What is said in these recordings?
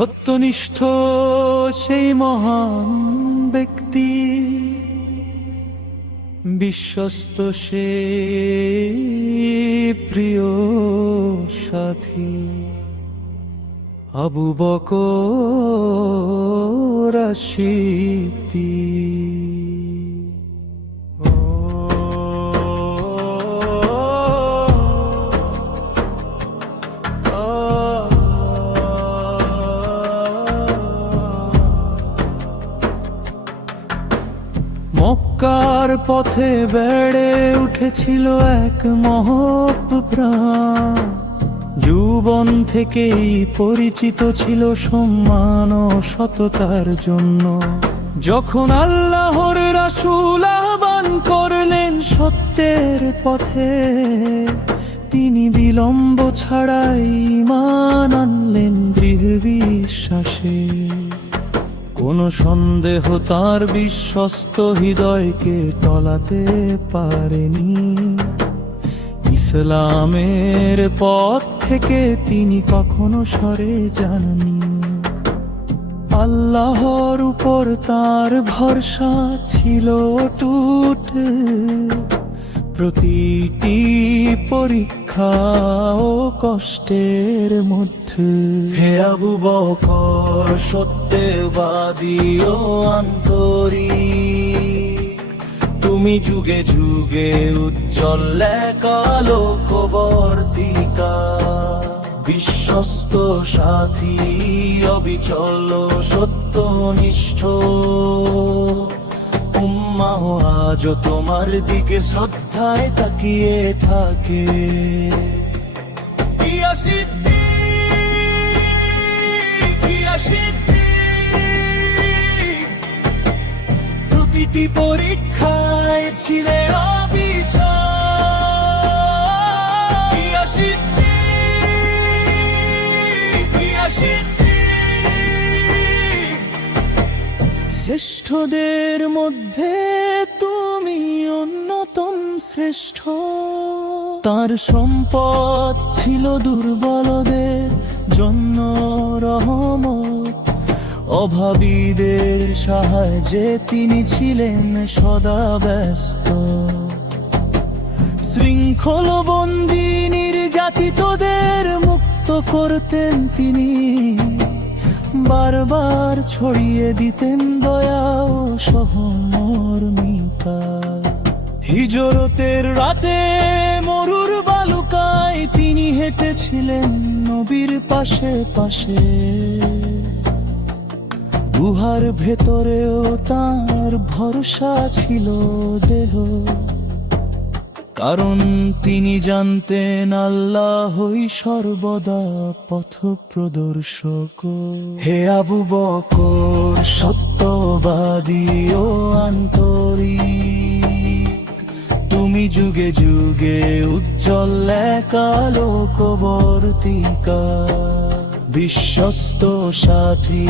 সত্যনিষ্ঠ সেই মহান ব্যক্তি, বিশ্বস্ত সে প্রিয় সাথী, আবু বকর সিদ্দিক। মক্কার পথে বেড়ে উঠেছিল এক মহৎ প্রাণ, যৌবন থেকেই পরিচিত ছিল সম্মান ও সততার জন্য। যখন আল্লাহর রাসূল আহ্বান করলেন সত্যের পথে, তিনি বিলম্ব ছাড়াই ঈমান আনলেন দৃঢ় বিশ্বাসে। কোনো সন্দেহ তার বিশ্বস্ত হৃদয়কে টলাতে পারেনি। ইসলামের পথ থেকে তিনি কখনো সরে যাননি। আল্লাহর উপর তার ভরসা ছিল অটুট, প্রতিটি পরীক্ষা ও কষ্টের মধ্যে। হে আবু বকর সত্যবাদী ও আন্তরিক, তুমি যুগে যুগে উজ্জ্বল আলোকবর্তিকা, বিশ্বস্ত সাথী, অবিচল সত্যনিষ্ঠ। উম্মাহ আজ তোমার দিকে শ্রদ্ধায় তাকিয়ে থাকে। ইয়া সিদ্দিক, ইয়া সিদ্দিক, প্রতিটি পরীক্ষায় ছিলে অবিচল। ইয়া সিদ্দিক, ইয়া সিদ্দিক, শ্রেষ্ঠদের মধ্যে তুমি অন্যতম শ্রেষ্ঠ। তার সম্পদ ছিল দুর্বলদের জন্য রহমত, অভাবীদের সাহায্যে তিনি ছিলেন সদা ব্যস্ত। শৃঙ্খলবন্দী নির্যাতিতদের মুক্ত করতেন তিনি, বারবার ছড়িয়ে দিতেন দয়া ও সহমর্মিতা। হিজরতের রাতে মরুর বালুকায় তিনি হেঁটেছিলেন নবীর পাশে পাশে। গুহার ভেতরেও তার ভরসা ছিল দেহ, কারণ তিনি জানতেন আল্লাহই সর্বদা পথ প্রদর্শক। হে আবু বকর সত্যবাদী ও আন্তরিক, তুমি যুগে যুগে উজ্জ্বল আলোকবর্তিকা, বিশ্বস্ত সাথী,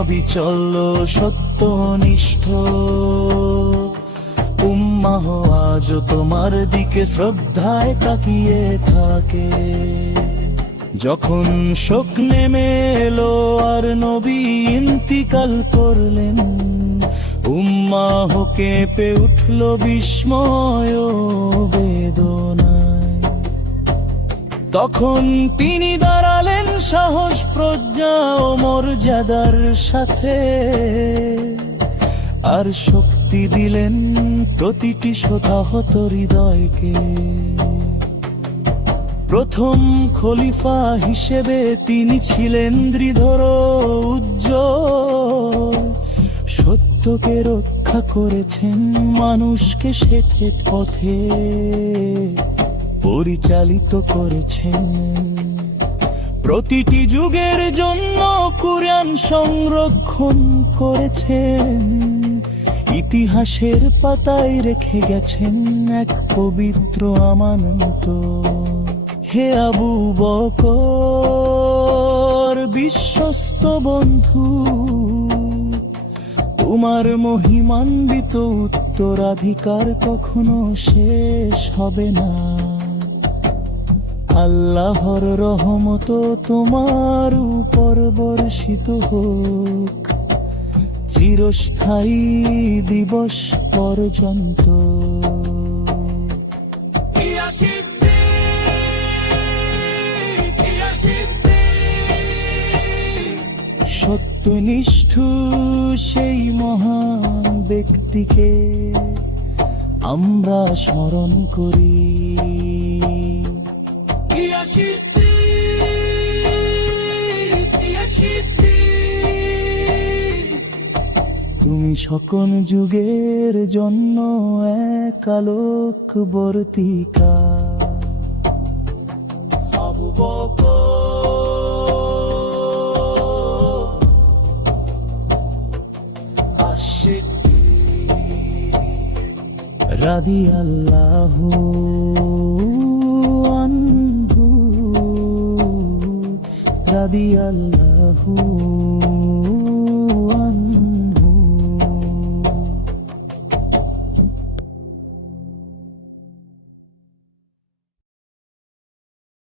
অবিচল সত্যনিষ্ঠ। উম্মাহ আজ তোমার দিকে শ্রদ্ধায় তাকিয়ে থাকে। যখন শোক নেমে এলো আর নবী ইন্তিকাল করলেন, উম্মাহ কেঁপে উঠল বিস্ময় ও বেদনায়। তখন তিনি দাঁড়ালেন সাহস, প্রজ্ঞা ও মর্যাদার সাথে, আর শক্তি দিলেন প্রতিটি শোধাহত হৃদয়কে। প্রথম খলিফা হিসেবে তিনি ছিলেন দৃঢ় উজ্জ্বল, সত্যকে রক্ষা করেছেন, মানুষকে শ্বেত পথে পরিচালিত করেছেন। প্রতিটি যুগের জন্য কুরআন সংরক্ষণ করেছেন, ইতিহাসের পাতায় রেখে গেছেন এক পবিত্র আমানত। হে আবু বকর বিশ্বস্ত বন্ধু, তোমার মহিমান্বিত উত্তরাধিকার কখনো শেষ হবে না। আল্লাহর রহমত তোমার উপর বর্ষিত হোক চিরস্থায়ী দিবস পর্যন্ত। সত্যনিষ্ঠ সেই মহান ব্যক্তিকে আমরা স্মরণ করি। তুমি সকল যুগের জন্য এক আলোকবর্তিকা। আবু বকর রাদিয়াল্লাহু আনহু রাদিয়াল্লাহু